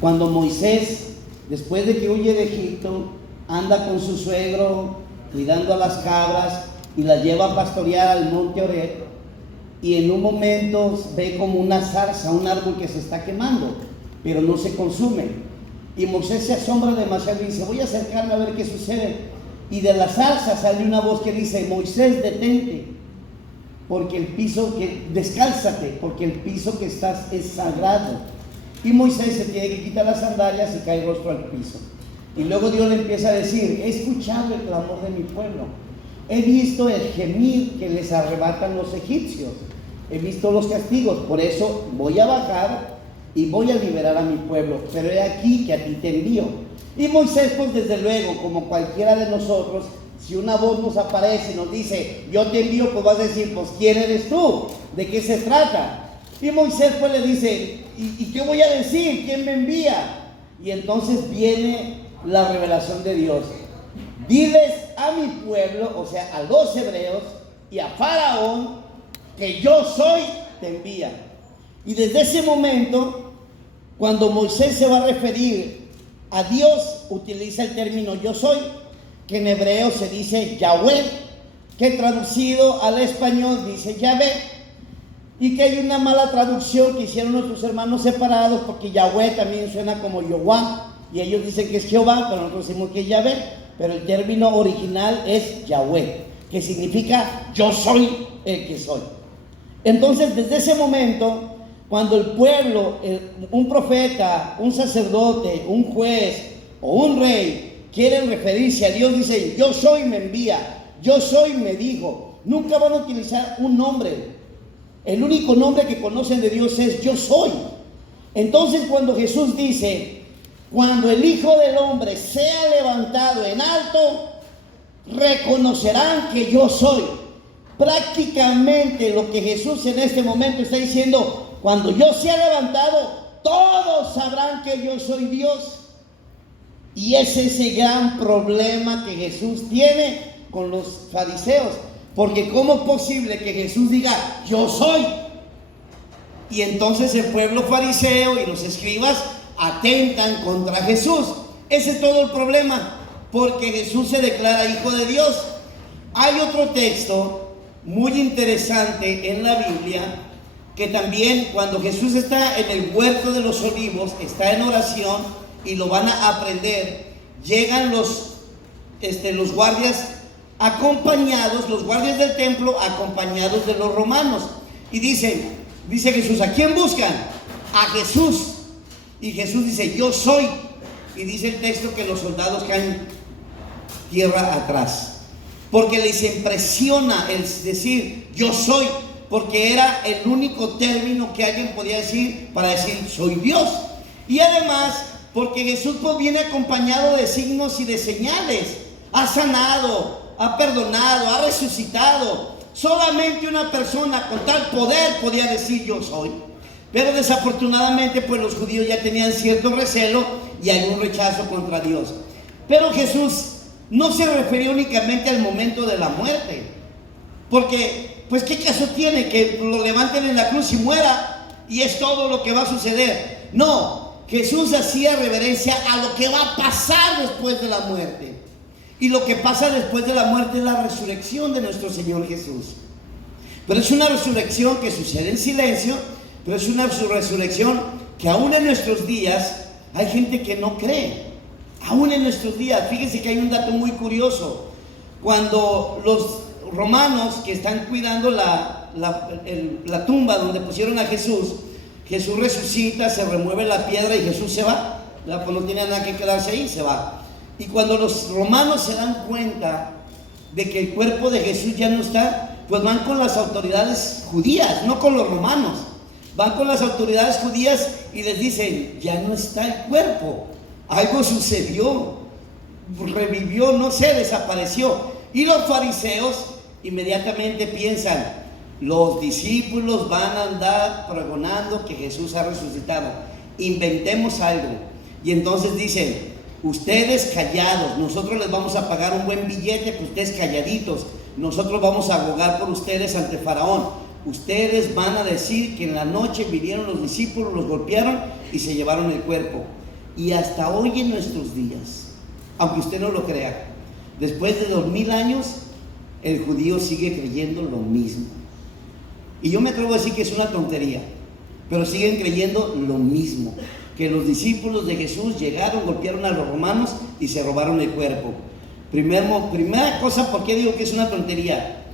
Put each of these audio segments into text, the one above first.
Cuando Moisés, después de que huye de Egipto, anda con su suegro cuidando a las cabras y las lleva a pastorear al monte Horeb, y en un momento ve como una zarza, un árbol que se está quemando, pero no se consume. Y Moisés se asombra demasiado y dice: voy a acercarme a ver qué sucede. Y de la zarza sale una voz que dice: Moisés, detente, porque el piso descálzate, porque el piso que estás es sagrado. Y Moisés se tiene que quitar las sandalias y cae rostro al piso. Y luego Dios le empieza a decir: he escuchado el clamor de mi pueblo, he visto el gemir que les arrebatan los egipcios, he visto los castigos, por eso voy a bajar y voy a liberar a mi pueblo, pero he aquí que a ti te envío. Y Moisés, pues desde luego, como cualquiera de nosotros, si una voz nos aparece y nos dice: yo te envío, pues vas a decir: pues ¿quién eres tú? ¿De qué se trata? Y Moisés pues le dice: ¿y qué voy a decir? ¿Quién me envía? Y entonces viene la revelación de Dios: diles a mi pueblo, o sea, a los hebreos y a Faraón, que yo soy, te envía. Y desde ese momento, cuando Moisés se va a referir a Dios, utiliza el término yo soy, que en hebreo se dice Yahweh, que traducido al español dice Yahvé, y que hay una mala traducción que hicieron nuestros hermanos separados, porque Yahweh también suena como Jehová, y ellos dicen que es Jehová, pero nosotros decimos que es Yahvé, pero el término original es Yahweh, que significa yo soy el que soy. Entonces, desde ese momento, cuando el pueblo, un profeta, un sacerdote, un juez o un rey quieren referirse a Dios, dicen: yo soy me envía, yo soy me dijo. Nunca van a utilizar un nombre. El único nombre que conocen de Dios es yo soy. Entonces, cuando Jesús dice: cuando el Hijo del Hombre sea levantado en alto, reconocerán que yo soy. Prácticamente lo que Jesús en este momento está diciendo: cuando yo sea levantado, todos sabrán que yo soy Dios. Y es ese gran problema que Jesús tiene con los fariseos, porque ¿cómo es posible que Jesús diga yo soy? Y entonces el pueblo fariseo y los escribas atentan contra Jesús. Ese es todo el problema, porque Jesús se declara Hijo de Dios. Hay otro texto muy interesante en la Biblia, que también cuando Jesús está en el huerto de los olivos, está en oración y lo van a aprender, llegan los guardias acompañados, los guardias del templo acompañados de los romanos, y dice Jesús: ¿a quién buscan? A Jesús. Y Jesús dice: yo soy. Y dice el texto que los soldados caen tierra atrás, porque les impresiona el decir yo soy, porque era el único término que alguien podía decir para decir soy Dios. Y además porque Jesús pues viene acompañado de signos y de señales. Ha sanado, ha perdonado, ha resucitado. Solamente una persona con tal poder podía decir yo soy. Pero desafortunadamente pues los judíos ya tenían cierto recelo y algún rechazo contra Dios. Pero Jesús no se refería únicamente al momento de la muerte, porque pues qué caso tiene que lo levanten en la cruz y muera y es todo lo que va a suceder. No, Jesús hacía reverencia a lo que va a pasar después de la muerte. Y lo que pasa después de la muerte es la resurrección de nuestro Señor Jesús. Pero es una resurrección que sucede en silencio, pero es una resurrección que aún en nuestros días hay gente que no cree. Aún en nuestros días, fíjense que hay un dato muy curioso. Cuando los romanos que están cuidando la tumba donde pusieron a Jesús, Jesús resucita, se remueve la piedra y Jesús se va. Pues no tenía nada que quedarse ahí, se va. Y cuando los romanos se dan cuenta de que el cuerpo de Jesús ya no está, pues van con las autoridades judías, no con los romanos. Van con las autoridades judías y les dicen: ya no está el cuerpo, algo sucedió, revivió, no sé, desapareció. Y los fariseos inmediatamente piensan: los discípulos van a andar pregonando que Jesús ha resucitado, inventemos algo. Y entonces dicen: ustedes callados, nosotros les vamos a pagar un buen billete, que ustedes calladitos, nosotros vamos a abogar por ustedes ante Faraón. Ustedes van a decir que en la noche vinieron los discípulos, los golpearon y se llevaron el cuerpo. Y hasta hoy en nuestros días, aunque usted no lo crea, después de 2000 años, el judío sigue creyendo lo mismo. Y yo me atrevo a decir que es una tontería, pero siguen creyendo lo mismo, que los discípulos de Jesús llegaron, golpearon a los romanos y se robaron el cuerpo. Primera cosa, ¿por qué digo que es una tontería?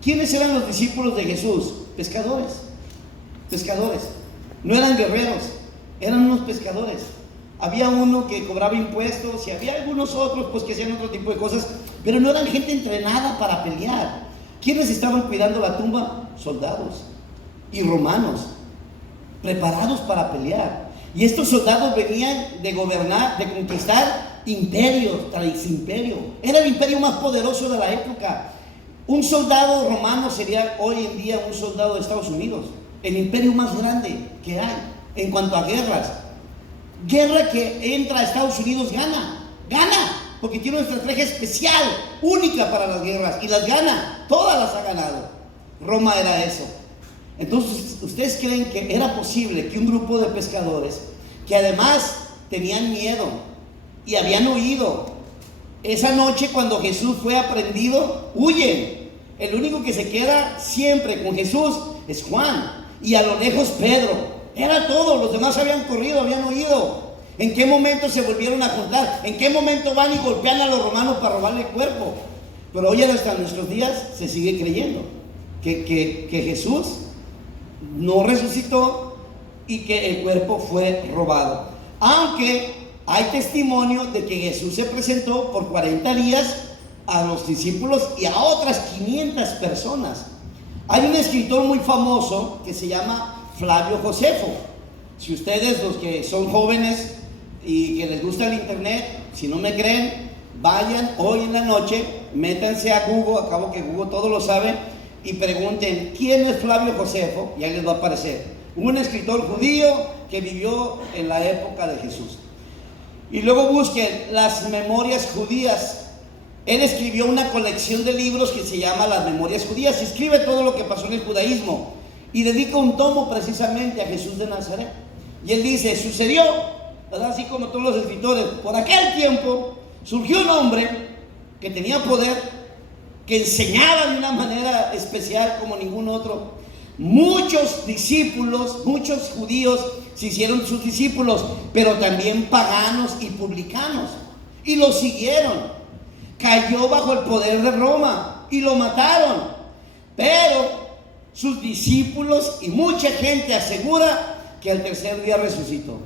¿Quiénes eran los discípulos de Jesús? Pescadores. No eran guerreros, eran unos pescadores. Había uno que cobraba impuestos y había algunos otros pues que hacían otro tipo de cosas, pero no eran gente entrenada para pelear. ¿Quiénes estaban cuidando la tumba? Soldados y romanos, preparados para pelear. Y estos soldados venían de gobernar, de conquistar imperios tras imperio. Era el imperio más poderoso de la época. Un soldado romano sería hoy en día un soldado de Estados Unidos, el imperio más grande que hay en cuanto a guerras. Guerra que entra a Estados Unidos gana, porque tiene una estrategia especial, única para las guerras, y las gana, todas las ha ganado. Roma era eso. Entonces, ¿ustedes creen que era posible que un grupo de pescadores, que además tenían miedo y habían huido, esa noche cuando Jesús fue aprehendido, huyen? El único que se queda siempre con Jesús es Juan, y a lo lejos Pedro. Era todo, los demás habían corrido, habían huido. ¿En qué momento se volvieron a juntar? ¿En qué momento van y golpean a los romanos para robarle el cuerpo? Pero hoy hasta nuestros días se sigue creyendo que Jesús no resucitó y que el cuerpo fue robado. Aunque hay testimonio de que Jesús se presentó por 40 días a los discípulos y a otras 500 personas. Hay un escritor muy famoso que se llama Flavio Josefo. Si ustedes, los que son jóvenes y que les gusta el internet, si no me creen, vayan hoy en la noche, métanse a Google, acabo que Google todo lo sabe, y pregunten quién es Flavio Josefo, y ahí les va a aparecer. Un escritor judío que vivió en la época de Jesús. Y luego busquen las memorias judías. Él escribió una colección de libros que se llama Las Memorias Judías, y escribe todo lo que pasó en el judaísmo. Y dedica un tomo precisamente a Jesús de Nazaret. Y él dice, sucedió, así como todos los escritores, por aquel tiempo surgió un hombre que tenía poder, que enseñaba de una manera especial como ningún otro. Muchos discípulos, muchos judíos se hicieron sus discípulos, pero también paganos y publicanos. Y lo siguieron. Cayó bajo el poder de Roma y lo mataron. Pero sus discípulos y mucha gente asegura que al tercer día resucitó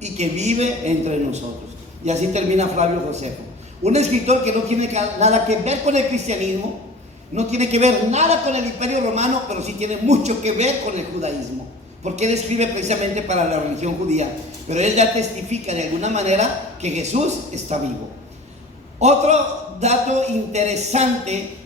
y que vive entre nosotros. Y así termina Flavio Josefo, un escritor que no tiene nada que ver con el cristianismo, no tiene que ver nada con el imperio romano, pero sí tiene mucho que ver con el judaísmo, porque él escribe precisamente para la religión judía, pero él ya testifica de alguna manera que Jesús está vivo. Otro dato interesante: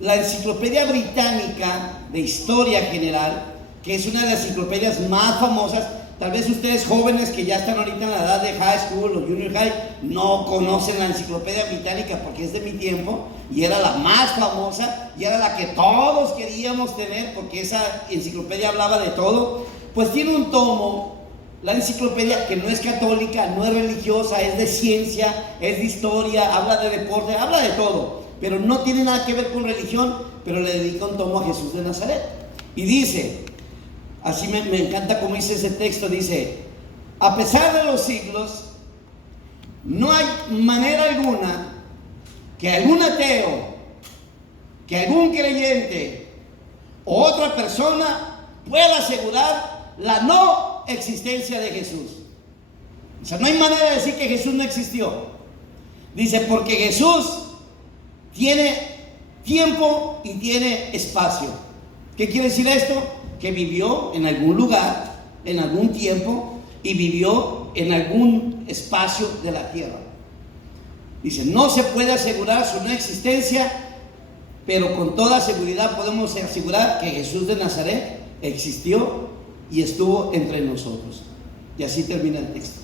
la Enciclopedia Británica de Historia General, que es una de las enciclopedias más famosas. Tal vez ustedes jóvenes que ya están ahorita en la edad de high school o junior high no conocen la Enciclopedia Británica, porque es de mi tiempo y era la más famosa y era la que todos queríamos tener, porque esa enciclopedia hablaba de todo. Pues tiene un tomo, la enciclopedia, que no es católica, no es religiosa, es de ciencia, es de historia, habla de deporte, habla de todo, pero no tiene nada que ver con religión, pero le dedica un tomo a Jesús de Nazaret. Y dice, así me encanta como dice ese texto, dice: a pesar de los siglos, no hay manera alguna que algún ateo, que algún creyente o otra persona pueda asegurar la no existencia de Jesús. O sea, no hay manera de decir que Jesús no existió. Dice, porque Jesús tiene tiempo y tiene espacio. ¿Qué quiere decir esto? Que vivió en algún lugar, en algún tiempo, y vivió en algún espacio de la tierra. Dice, no se puede asegurar su no existencia, pero con toda seguridad podemos asegurar que Jesús de Nazaret existió y estuvo entre nosotros. Y así termina el texto.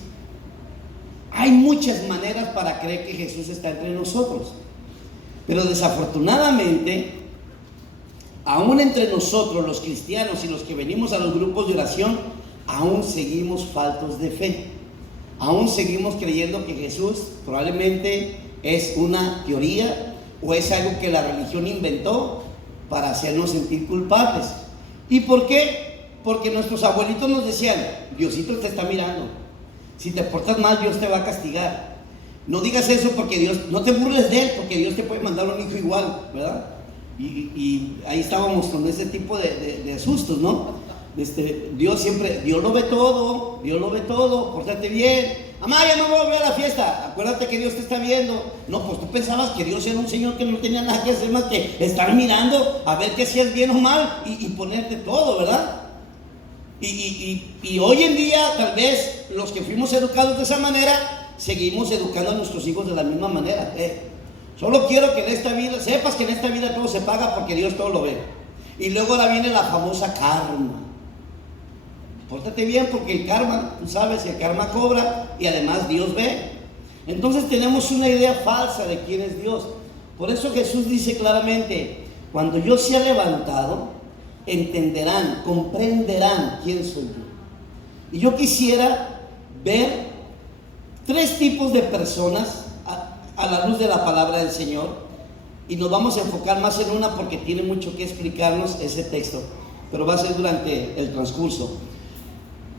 Hay muchas maneras para creer que Jesús está entre nosotros, pero desafortunadamente, aún entre nosotros los cristianos y los que venimos a los grupos de oración, aún seguimos faltos de fe. aún seguimos creyendo que Jesús probablemente es una teoría o es algo que la religión inventó para hacernos sentir culpables. ¿Y por qué? Porque nuestros abuelitos nos decían, Diosito te está mirando, si te portas mal Dios te va a castigar. No digas eso porque Dios, no te burles de Él, porque Dios te puede mandar un hijo igual, ¿verdad? Y ahí estábamos con ese tipo de asustos, ¿no? Dios lo ve todo, pórtate bien. Mamá, ya no voy a volver a la fiesta, acuérdate que Dios te está viendo. No, pues tú pensabas que Dios era un Señor que no tenía nada que hacer más que estar mirando a ver que hacías bien o mal y ponerte todo, ¿verdad? Y hoy en día, tal vez los que fuimos educados de esa manera, seguimos educando a nuestros hijos de la misma manera. Solo quiero que en esta vida, sepas que en esta vida todo se paga porque Dios todo lo ve. Y luego ahora viene la famosa karma. Pórtate bien porque el karma, tú sabes, el karma cobra y además Dios ve. Entonces tenemos una idea falsa de quién es Dios. Por eso Jesús dice claramente, cuando yo sea levantado, entenderán, comprenderán quién soy yo. Y yo quisiera ver 3 tipos de personas a la luz de la palabra del Señor, y nos vamos a enfocar más en una porque tiene mucho que explicarnos ese texto, pero va a ser durante el transcurso.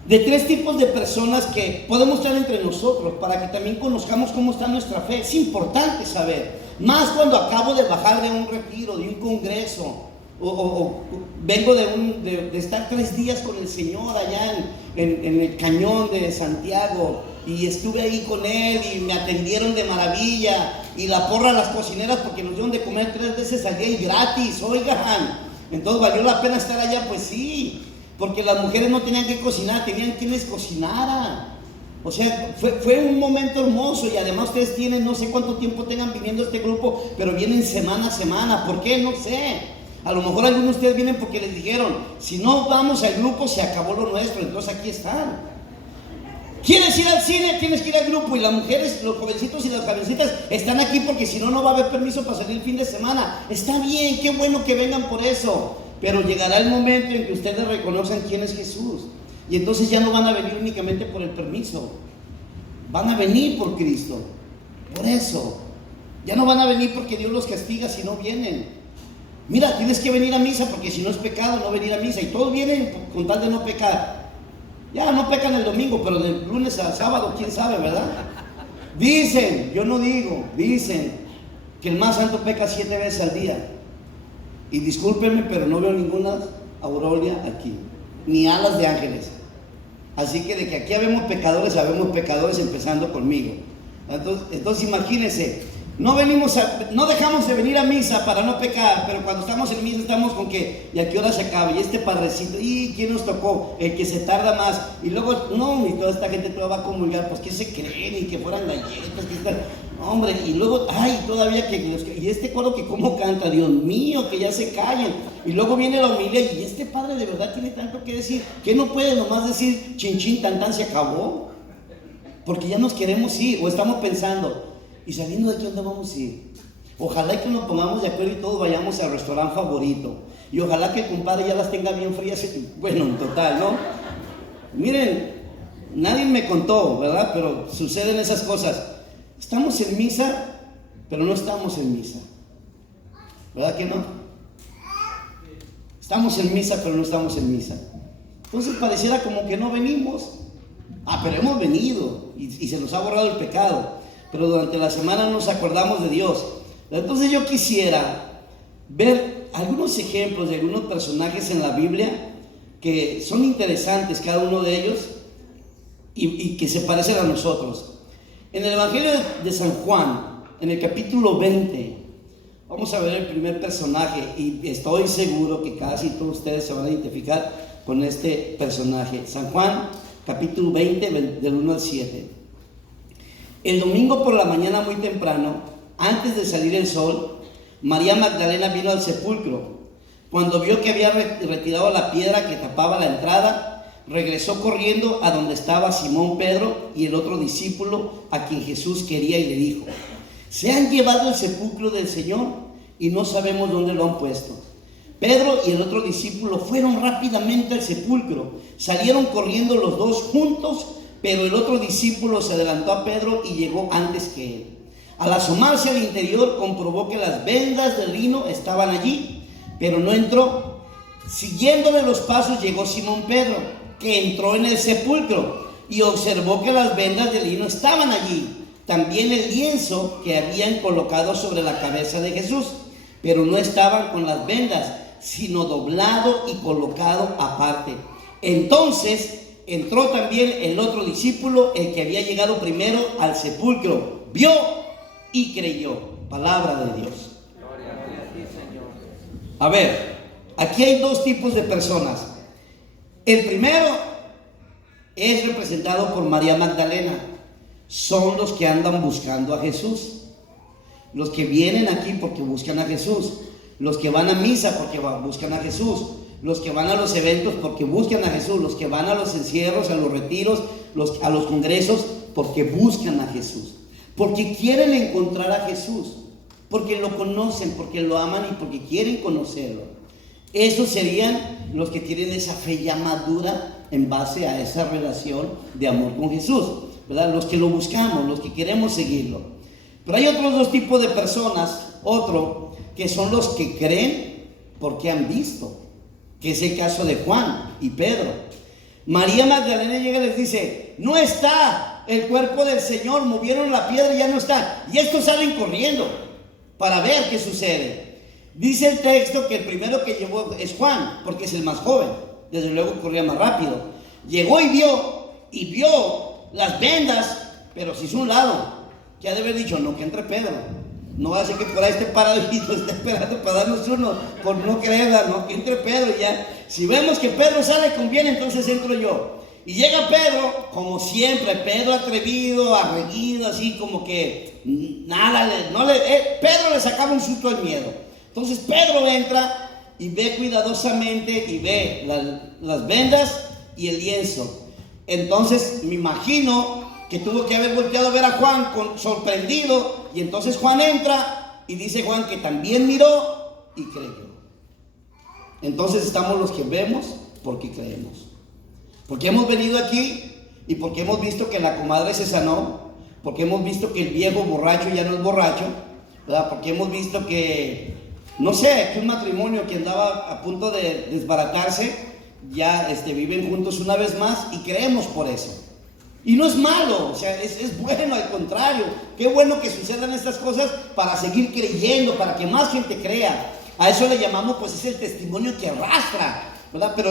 De 3 tipos de personas que podemos estar entre nosotros para que también conozcamos cómo está nuestra fe. Es importante saber, más cuando acabo de bajar de un retiro, de un congreso, o vengo de estar 3 días con el Señor allá en el cañón de Santiago, y estuve ahí con Él y me atendieron de maravilla, y la porra a las cocineras porque nos dieron de comer 3 veces al día y gratis, oigan, entonces valió la pena estar allá. Pues sí, porque las mujeres no tenían que cocinar, tenían quien les cocinara. O sea, fue un momento hermoso, y además ustedes tienen, no sé cuánto tiempo tengan viniendo a este grupo, pero vienen semana a semana. ¿Por qué? No sé. A lo mejor algunos de ustedes vienen porque les dijeron, si no vamos al grupo se acabó lo nuestro, entonces aquí están. ¿Quieres ir al cine? Tienes que ir al grupo. Y las mujeres, los jovencitos y las jovencitas están aquí porque si no, no va a haber permiso para salir el fin de semana. Está bien, qué bueno que vengan por eso. Pero llegará el momento en que ustedes reconozcan quién es Jesús. Y entonces ya no van a venir únicamente por el permiso. Van a venir por Cristo. Por eso. Ya no van a venir porque Dios los castiga si no vienen. Mira, tienes que venir a misa porque si no es pecado no venir a misa. Y todos vienen con tal de no pecar. Ya no pecan el domingo, pero de lunes a sábado, quién sabe, ¿verdad? Dicen, yo no digo, dicen que el más santo peca 7 veces al día. Y discúlpenme, pero no veo ninguna aureola aquí, ni alas de ángeles. Así que de que aquí habemos pecadores empezando conmigo. Entonces imagínense, no dejamos de venir a misa para no pecar, pero cuando estamos en misa estamos con que, ¿y a qué hora se acaba? Y este padrecito, ¿y quién nos tocó? El que se tarda más. Y luego, no, y toda esta gente toda va a comulgar, pues ¿qué se creen? Y que fueran galletas, que están... Hombre, y luego, ay, todavía y este coro que cómo canta, Dios mío, que ya se callen. Y luego viene la homilía, y este padre de verdad tiene tanto que decir, que no puede nomás decir, chin, chin, tan, tan, se acabó. Porque ya nos queremos ir, o estamos pensando, ¿y saliendo de aquí dónde vamos a ir? Ojalá que nos pongamos de acuerdo y todos vayamos al restaurante favorito. Y ojalá que el compadre ya las tenga bien frías. Bueno, en total, ¿no? Miren, nadie me contó, ¿verdad? Pero suceden esas cosas. Estamos en misa, pero no estamos en misa. ¿Verdad que no? Estamos en misa, pero no estamos en misa. Entonces pareciera como que no venimos. Pero hemos venido y se nos ha borrado el pecado. Pero durante la semana nos acordamos de Dios. Entonces yo quisiera ver algunos ejemplos de algunos personajes en la Biblia que son interesantes, cada uno de ellos, y que se parecen a nosotros. En el Evangelio de San Juan, en el capítulo 20, vamos a ver el primer personaje, y estoy seguro que casi todos ustedes se van a identificar con este personaje. San Juan, capítulo 20, del 1 al 7. El domingo por la mañana muy temprano, antes de salir el sol, María Magdalena vino al sepulcro. Cuando vio que había retirado la piedra que tapaba la entrada, regresó corriendo a donde estaba Simón Pedro y el otro discípulo a quien Jesús quería, y le dijo: se han llevado el sepulcro del Señor y no sabemos dónde lo han puesto. Pedro y el otro discípulo fueron rápidamente al sepulcro, salieron corriendo los dos juntos, pero el otro discípulo se adelantó a Pedro y llegó antes que él. Al asomarse al interior, comprobó que las vendas de lino estaban allí, pero no entró. Siguiéndole los pasos llegó Simón Pedro, que entró en el sepulcro y observó que las vendas de lino estaban allí, también el lienzo que habían colocado sobre la cabeza de Jesús, pero no estaban con las vendas, sino doblado y colocado aparte. Entonces entró también el otro discípulo, el que había llegado primero al sepulcro, vio y creyó. Palabra de Dios. Gloria a ti, Señor. A ver, aquí hay dos tipos de personas. El primero es representado por María Magdalena. Son los que andan buscando a Jesús. Los que vienen aquí porque buscan a Jesús. Los que van a misa porque buscan a Jesús. Los que van a los eventos porque buscan a Jesús. Los que van a los encierros, a los retiros, a los congresos porque buscan a Jesús. Porque quieren encontrar a Jesús. Porque lo conocen, porque lo aman y porque quieren conocerlo. Esos serían los que tienen esa fe ya madura en base a esa relación de amor con Jesús, ¿verdad? Los que lo buscamos, los que queremos seguirlo. Pero hay otros dos tipos de personas, otro, que son los que creen porque han visto, que es el caso de Juan y Pedro. María Magdalena llega y les dice: no está el cuerpo del Señor, movieron la piedra y ya no está. Y estos salen corriendo para ver qué sucede. Dice el texto que el primero que llegó es Juan, porque es el más joven, desde luego corría más rápido. Llegó y vio las vendas, pero se hizo un lado, que ha de haber dicho: no, que entre Pedro, no va a ser que por ahí esté parado y lo esté esperando para darnos uno, por no creerla, no, que entre Pedro. Ya, si vemos que Pedro sale, conviene, entonces entro yo. Y llega Pedro, como siempre, Pedro atrevido, arreguido, así como que nada, Pedro le sacaba un susto al miedo. Entonces Pedro entra y ve cuidadosamente y ve las vendas y el lienzo. Entonces me imagino que tuvo que haber volteado a ver a Juan sorprendido, y entonces Juan entra y dice Juan que también miró y creyó. Entonces estamos los que vemos porque creemos. Porque hemos venido aquí y porque hemos visto que la comadre se sanó, porque hemos visto que el viejo borracho ya no es borracho, ¿verdad? Porque hemos visto que, no sé, que un matrimonio que andaba a punto de desbaratarse, ya viven juntos una vez más, y creemos por eso. Y no es malo, o sea, es bueno, al contrario. Qué bueno que sucedan estas cosas para seguir creyendo, para que más gente crea. A eso le llamamos, pues, es el testimonio que arrastra, ¿verdad? Pero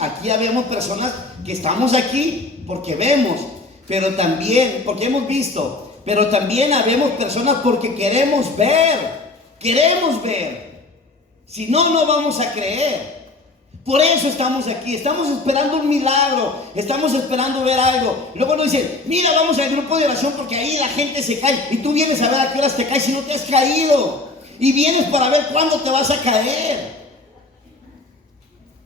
aquí habíamos personas que estamos aquí porque vemos, pero también porque hemos visto, pero también habemos personas porque queremos ver. Si no, no vamos a creer. Por eso estamos aquí, estamos esperando un milagro, estamos esperando ver algo. Luego nos dicen: mira, vamos al grupo de oración porque ahí la gente se cae, y tú vienes a ver a qué horas te caes si no te has caído, y vienes para ver cuándo te vas a caer.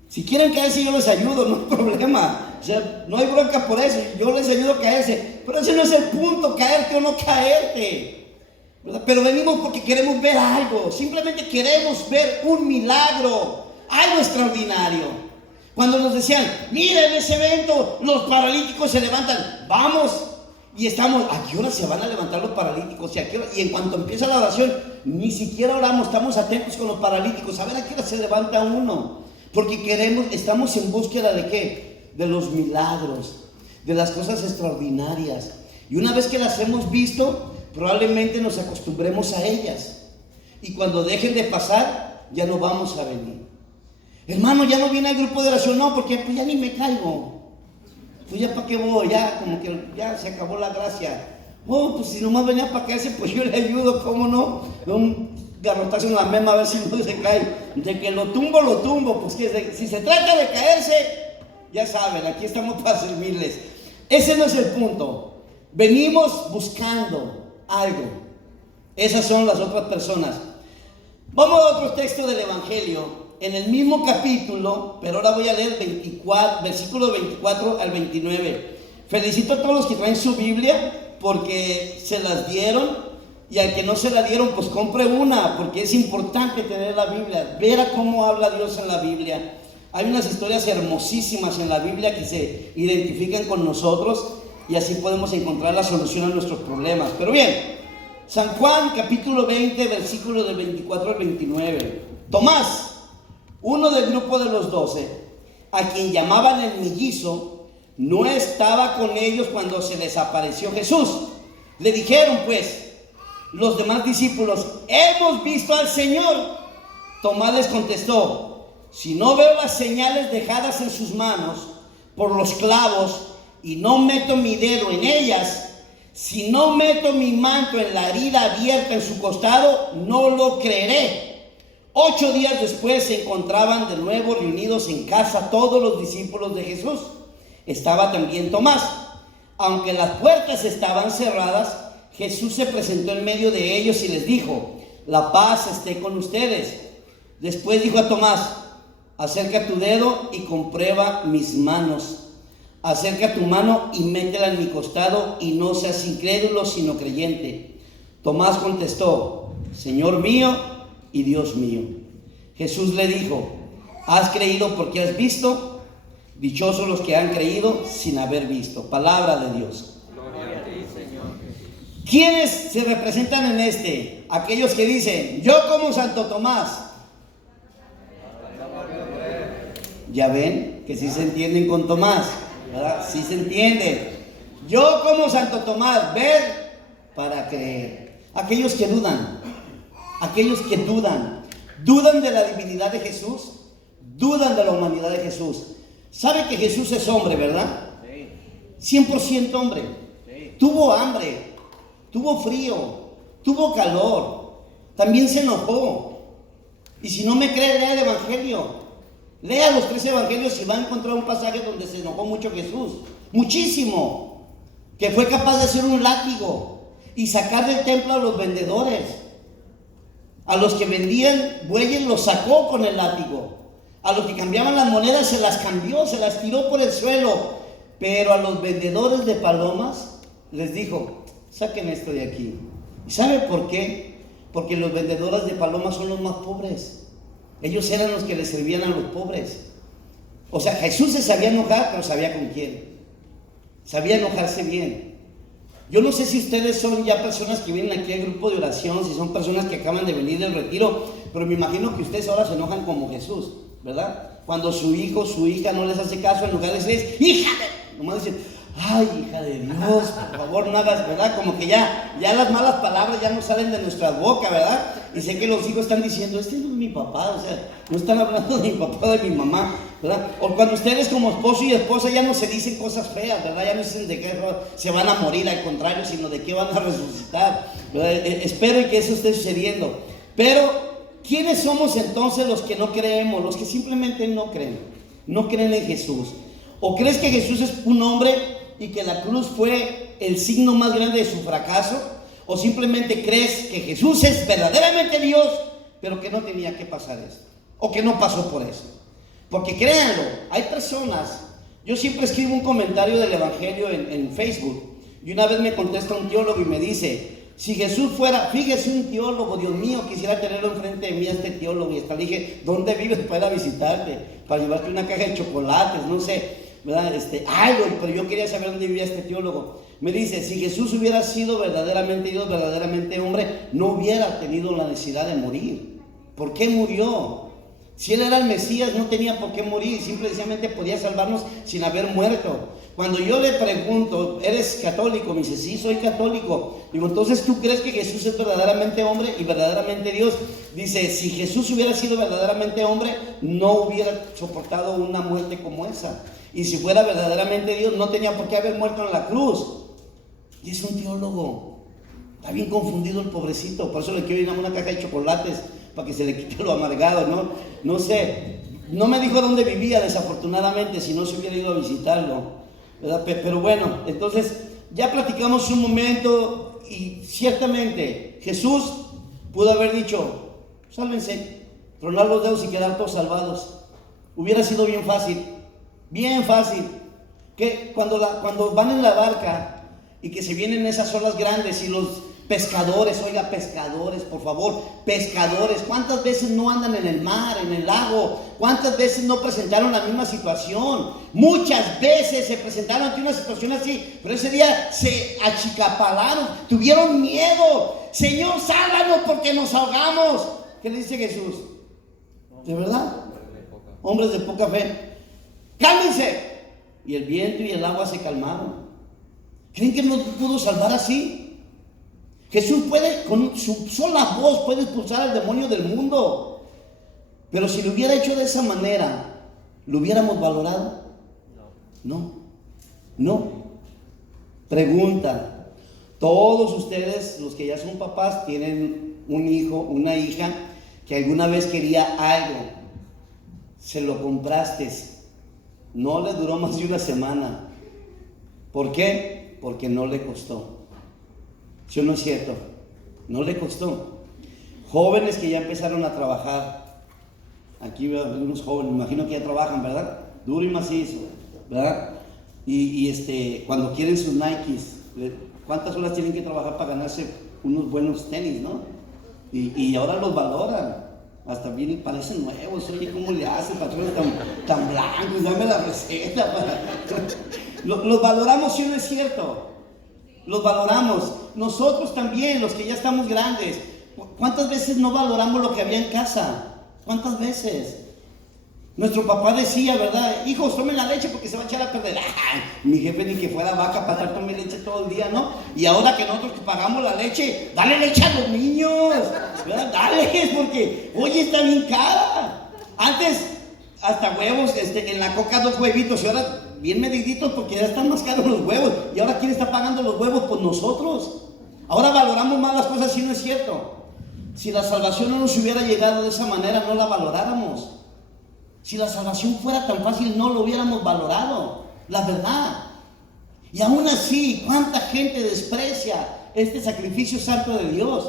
Si quieren caerse, yo les ayudo, no hay problema, o sea, no hay bronca por eso, yo les ayudo a caerse, pero ese no es el punto, caerte o no caerte, ¿verdad? Pero venimos porque queremos ver algo, simplemente queremos ver un milagro, algo extraordinario. Cuando nos decían: mira, en ese evento los paralíticos se levantan, vamos, y estamos: ¿a qué hora se van a levantar los paralíticos? Y en cuanto empieza la oración, ni siquiera oramos, estamos atentos con los paralíticos, a ver a qué hora se levanta uno, porque estamos en búsqueda ¿de qué? De los milagros, de las cosas extraordinarias. Y una vez que las hemos visto, probablemente nos acostumbremos a ellas, y cuando dejen de pasar, ya no vamos a venir. Hermano, ya no viene al grupo de oración, no, porque pues ya ni me caigo. Pues ya para qué voy, ya como que ya se acabó la gracia. Oh, pues si nomás venía para caerse, pues yo le ayudo, ¿cómo no? Un garrotazo en la mema a ver si no se cae. De que lo tumbo, pues que si se trata de caerse, ya saben, aquí estamos para servirles. Ese no es el punto. Venimos buscando algo. Esas son las otras personas. Vamos a otro texto del Evangelio. En el mismo capítulo, pero ahora voy a leer versículos 24 al 29. Felicito a todos los que traen su Biblia porque se las dieron, y al que no se la dieron, pues compre una, porque es importante tener la Biblia, ver a cómo habla Dios en la Biblia. Hay unas historias hermosísimas en la Biblia que se identifican con nosotros, y así podemos encontrar la solución a nuestros problemas. Pero bien, San Juan capítulo 20, versículos del 24 al 29. Tomás, uno del grupo de los 12, a quien llamaban el mellizo, no estaba con ellos cuando se les apareció Jesús. Le dijeron pues los demás discípulos: hemos visto al Señor. Tomás les contestó: si no veo las señales dejadas en sus manos por los clavos y no meto mi dedo en ellas, si no meto mi manto en la herida abierta en su costado, no lo creeré. 8 días después se encontraban de nuevo reunidos en casa todos los discípulos de Jesús. Estaba también Tomás. Aunque las puertas estaban cerradas, Jesús se presentó en medio de ellos y les dijo: la paz esté con ustedes. Después dijo a Tomás: acerca tu dedo y comprueba mis manos. Acerca tu mano y métela en mi costado, y no seas incrédulo sino creyente. Tomás contestó: Señor mío y Dios mío. Jesús le dijo: ¿has creído porque has visto? Dichosos los que han creído sin haber visto. Palabra de Dios. Gloria a ti, Señor. ¿Quiénes se representan en este? Aquellos que dicen: yo como Santo Tomás. Ya ven que sí se entienden con Tomás, ¿verdad? Sí se entienden. Yo como Santo Tomás, ver para creer. Aquellos que dudan de la divinidad de Jesús, dudan de la humanidad de Jesús. Sabe que Jesús es hombre, ¿verdad? Sí. 100% hombre. Sí. Tuvo hambre, tuvo frío, tuvo calor, también se enojó. Y si no me cree, lea el Evangelio. Lea los 3 evangelios y va a encontrar un pasaje donde se enojó mucho Jesús. Muchísimo. Que fue capaz de hacer un látigo y sacar del templo a los vendedores. A los que vendían bueyes los sacó con el látigo. A los que cambiaban las monedas se las cambió, se las tiró por el suelo. Pero a los vendedores de palomas les dijo: saquen esto de aquí. ¿Y sabe por qué? Porque los vendedores de palomas son los más pobres. Ellos eran los que le servían a los pobres. O sea, Jesús se sabía enojar, pero sabía con quién. Sabía enojarse bien. Yo no sé si ustedes son ya personas que vienen aquí al grupo de oración, si son personas que acaban de venir del retiro, pero me imagino que ustedes ahora se enojan como Jesús, ¿verdad? Cuando su hijo, su hija no les hace caso, en lugar de decirles: hija de... nomás dicen: ay, hija de Dios, por favor no hagas, ¿verdad? Como que ya las malas palabras ya no salen de nuestra boca, ¿verdad? Y sé que los hijos están diciendo: este no es mi papá, o sea, no están hablando de mi papá o de mi mamá, ¿verdad? O cuando ustedes como esposo y esposa ya no se dicen cosas feas, ¿verdad? Ya no dicen de qué se van a morir, al contrario, sino de qué van a resucitar, ¿verdad? Espero que eso esté sucediendo. Pero, ¿quiénes somos entonces los que no creemos? Los que simplemente no creen en Jesús. ¿O crees que Jesús es un hombre y que la cruz fue el signo más grande de su fracaso? ¿O simplemente crees que Jesús es verdaderamente Dios, pero que no tenía que pasar esto? ¿O que no pasó por eso? Porque créanlo, hay personas... Yo siempre escribo un comentario del Evangelio en Facebook, y una vez me contesta un teólogo y me dice: si Jesús fuera, fíjese, un teólogo, Dios mío, quisiera tenerlo enfrente de mí a este teólogo. Y hasta le dije: ¿dónde vives para ir a visitarte? Para llevarte una caja de chocolates, no sé, ¿verdad? Algo, pero yo quería saber dónde vivía este teólogo. Me dice: si Jesús hubiera sido verdaderamente Dios, verdaderamente hombre, no hubiera tenido la necesidad de morir. ¿Por qué murió? Si Él era el Mesías, no tenía por qué morir, simplemente podía salvarnos sin haber muerto. Cuando yo le pregunto: ¿eres católico? Me dice: sí, soy católico. Digo: entonces, ¿tú crees que Jesús es verdaderamente hombre y verdaderamente Dios? Dice: si Jesús hubiera sido verdaderamente hombre, no hubiera soportado una muerte como esa. Y si fuera verdaderamente Dios, no tenía por qué haber muerto en la cruz. Y es un teólogo. Está bien confundido el pobrecito. Por eso le quiero ir a una caja de chocolates, para que se le quite lo amargado, ¿no? No sé. No me dijo dónde vivía, desafortunadamente, si no se hubiera ido a visitarlo, ¿verdad? Pero bueno, entonces ya platicamos un momento, y ciertamente Jesús pudo haber dicho: sálvense, tronar los dedos y quedar todos salvados. Hubiera sido bien fácil. Que cuando van en la barca y que se vienen esas olas grandes y los Pescadores, oiga, pescadores, por favor, pescadores, ¿cuántas veces no andan en el mar, en el lago? ¿Cuántas veces no presentaron la misma situación? Muchas veces se presentaron ante una situación así, pero ese día se achicapalaron, tuvieron miedo. Señor, sálvanos porque nos ahogamos. ¿Qué le dice Jesús? ¿De verdad? Hombres de poca fe, cálmense. Y el viento y el agua se calmaron. ¿Creen que no pudo salvar así? Jesús puede, con su sola voz, puede expulsar al demonio del mundo. Pero si lo hubiera hecho de esa manera, ¿lo hubiéramos valorado? No. Pregunta: todos ustedes, los que ya son papás, tienen un hijo, una hija que alguna vez quería algo. Se lo compraste. No le duró más de una semana. ¿Por qué? Porque no le costó. ¿Sí o no es cierto? No le costó. Jóvenes que ya empezaron a trabajar. Aquí veo algunos jóvenes, me imagino que ya trabajan, ¿verdad? Duro y macizo, ¿verdad? Y cuando quieren sus Nikes, ¿cuántas horas tienen que trabajar para ganarse unos buenos tenis, no? Y ahora los valoran. Hasta bien parecen nuevos. Oye, ¿cómo le hacen, patrones tan blancos? Dame la receta para... Los valoramos, ¿sí o no es cierto? Los valoramos. Nosotros también, los que ya estamos grandes. ¿Cuántas veces no valoramos lo que había en casa? ¿Cuántas veces? Nuestro papá decía, ¿verdad? Hijos, tomen la leche porque se va a echar a perder. ¡Ah! Mi jefe ni que fuera vaca para estar tomando leche todo el día, ¿no? Y ahora que nosotros pagamos la leche, dale leche a los niños, ¿verdad? Dale, porque, oye, está bien cara. Antes, hasta huevos, en la coca 2 huevitos, y ahora bien mediditos porque ya están más caros los huevos. Y ahora, ¿quién está pagando los huevos? Pues nosotros. Ahora valoramos más las cosas, ¿sí no es cierto? Si la salvación no nos hubiera llegado de esa manera, no la valoráramos. Si la salvación fuera tan fácil, no lo hubiéramos valorado, la verdad. Y aún así, ¿cuánta gente desprecia este sacrificio santo de Dios?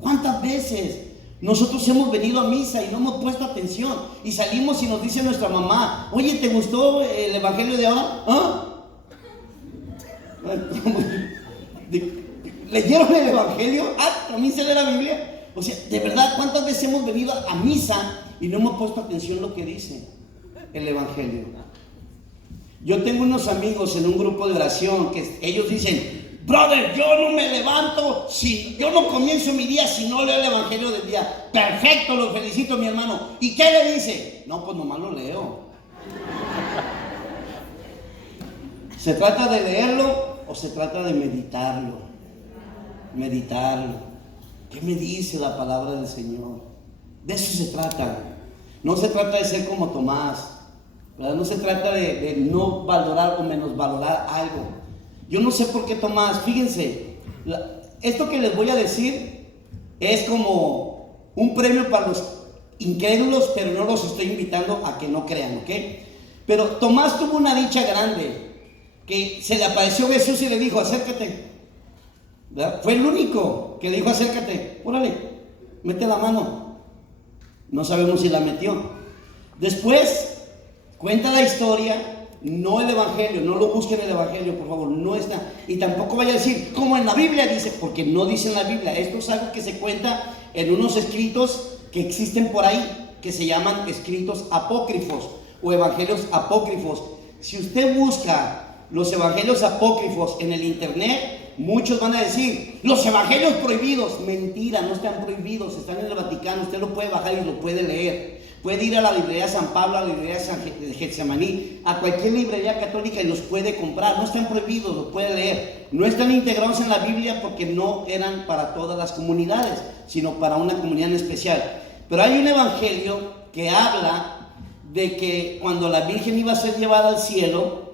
¿Cuántas veces nosotros hemos venido a misa y no hemos puesto atención? Y salimos y nos dice nuestra mamá: oye, ¿te gustó el evangelio de ahora? ¿Ah? ¿Leyeron el evangelio? ¿También se lee la Biblia? O sea, de verdad, ¿cuántas veces hemos venido a misa y no hemos puesto atención a lo que dice el evangelio? Yo tengo unos amigos en un grupo de oración que ellos dicen: brother, yo no me levanto, yo no comienzo mi día si no leo el evangelio del día. Perfecto, los felicito, mi hermano. ¿Y qué le dice? No, pues nomás lo leo. ¿Se trata de leerlo o se trata de meditarlo? Meditarlo. ¿Qué me dice la palabra del Señor? De eso se trata. No se trata de ser como Tomás, ¿verdad? No se trata de no valorar o menos valorar algo. Yo no sé por qué Tomás, fíjense, esto que les voy a decir es como un premio para los incrédulos, pero no los estoy invitando a que no crean, ¿ok? Pero Tomás tuvo una dicha grande, que se le apareció Jesús y le dijo: acércate. ¿Verdad? Fue el único que le dijo: acércate, órale, mete la mano. No sabemos si la metió. Después cuenta la historia, no el evangelio, no lo busquen el evangelio, por favor, no está. Y tampoco vaya a decir como en la Biblia dice, porque no dice en la Biblia. Esto es algo que se cuenta en unos escritos que existen por ahí, que se llaman escritos apócrifos o evangelios apócrifos. Si usted busca los evangelios apócrifos en el internet, muchos van a decir: los evangelios prohibidos. Mentira, no están prohibidos, están en el Vaticano. Usted lo puede bajar y lo puede leer. Puede ir a la librería San Pablo, a la librería San Getsemaní, a cualquier librería católica y los puede comprar. No están prohibidos, los puede leer. No están integrados en la Biblia porque no eran para todas las comunidades, sino para una comunidad en especial. Pero hay un evangelio que habla de que cuando la Virgen iba a ser llevada al cielo,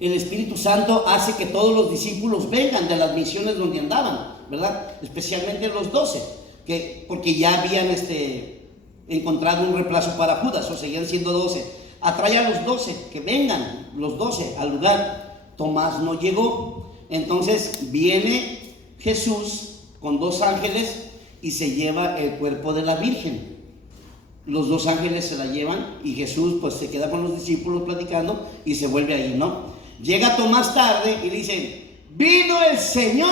el Espíritu Santo hace que todos los discípulos vengan de las misiones donde andaban, ¿verdad? Especialmente los 12, porque ya habían encontrado un reemplazo para Judas, o seguían siendo 12. Atrae a los 12, que vengan los 12 al lugar. Tomás no llegó. Entonces viene Jesús con 2 ángeles y se lleva el cuerpo de la Virgen. Los 2 ángeles se la llevan y Jesús pues se queda con los discípulos platicando y se vuelve ahí, ¿no? Llega Tomás tarde y le dice: vino el Señor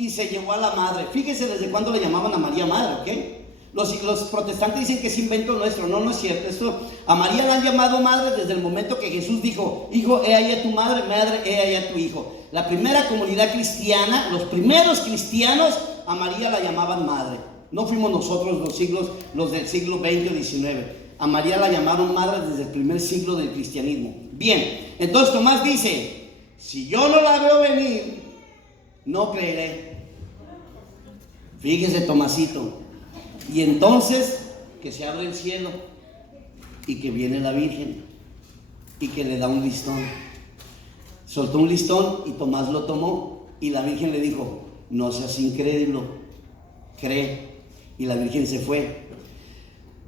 y se llevó a la madre. Fíjese desde cuándo le llamaban a María madre, ¿ok? Los protestantes dicen que es invento nuestro. No, no es cierto. Esto, a María la han llamado madre desde el momento que Jesús dijo: hijo, he ahí a tu madre, madre, he ahí a tu hijo. La primera comunidad cristiana, los primeros cristianos, a María la llamaban madre. No fuimos nosotros los del siglo XX o XIX. A María la llamaron madre desde el primer siglo del cristianismo. Bien, entonces Tomás dice: si yo no la veo venir, no creeré. Fíjese, Tomasito. Y entonces que se abre el cielo y que viene la Virgen y que le da un listón. Soltó un listón y Tomás lo tomó y la Virgen le dijo: no seas incrédulo, cree. Y la Virgen se fue.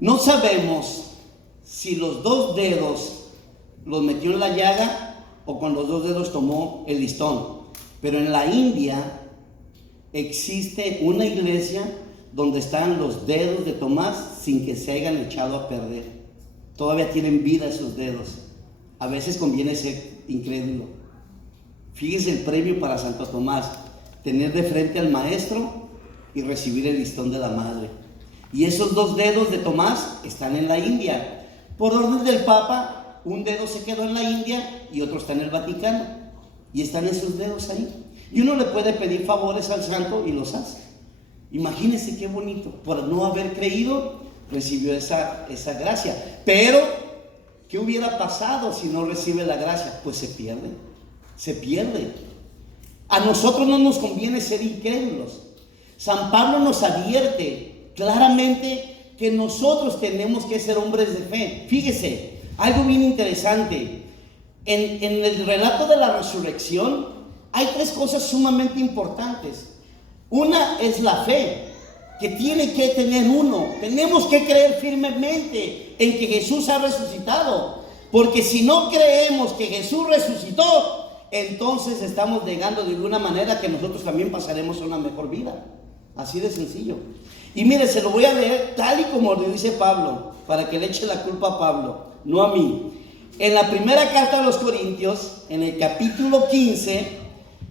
No sabemos si los 2 dedos los metió en la llaga o con los 2 dedos tomó el listón. Pero en la India existe una iglesia donde están los dedos de Tomás sin que se hayan echado a perder. Todavía tienen vida esos dedos. A veces conviene ser incrédulo. Fíjese el premio para Santo Tomás: tener de frente al maestro y recibir el listón de la madre. Y esos 2 dedos de Tomás están en la India. Por orden del Papa, un dedo se quedó en la India y otro está en el Vaticano. Y están esos dedos ahí. Y uno le puede pedir favores al santo y los hace. Imagínense qué bonito. Por no haber creído, recibió esa gracia. Pero, ¿qué hubiera pasado si no recibe la gracia? Pues se pierde. Se pierde. A nosotros no nos conviene ser incrédulos. San Pablo nos advierte claramente que nosotros tenemos que ser hombres de fe. Fíjese, algo bien interesante. En el relato de la resurrección hay 3 cosas sumamente importantes. Una es la fe, que tiene que tener uno. Tenemos que creer firmemente en que Jesús ha resucitado. Porque si no creemos que Jesús resucitó, entonces estamos negando de alguna manera que nosotros también pasaremos una mejor vida. Así de sencillo. Y mire, se lo voy a leer tal y como le dice Pablo, para que le eche la culpa a Pablo, no a mí. En la primera carta a los Corintios, en el capítulo 15,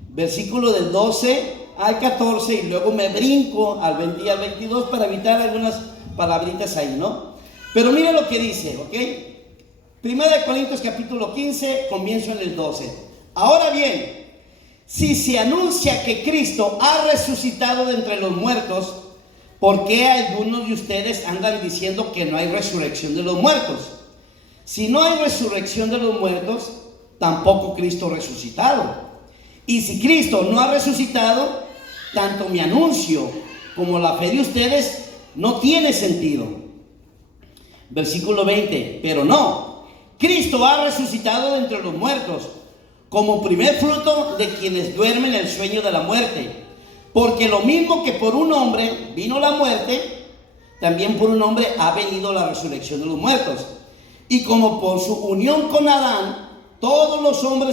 versículo del 12 al 14, y luego me brinco al 20 y al 22 para evitar algunas palabritas ahí, ¿no? Pero mire lo que dice, ¿ok? Primera de Corintios capítulo 15, comienzo en el 12. Ahora bien, si se anuncia que Cristo ha resucitado de entre los muertos, ¿por qué algunos de ustedes andan diciendo que no hay resurrección de los muertos? Si no hay resurrección de los muertos, tampoco Cristo resucitado. Y si Cristo no ha resucitado, tanto mi anuncio como la fe de ustedes no tiene sentido. Versículo 20, pero no, Cristo ha resucitado de entre los muertos, como primer fruto de quienes duermen el sueño de la muerte. Porque lo mismo que por un hombre vino la muerte, también por un hombre ha venido la resurrección de los muertos. Y como por su unión con Adán, todos los hombres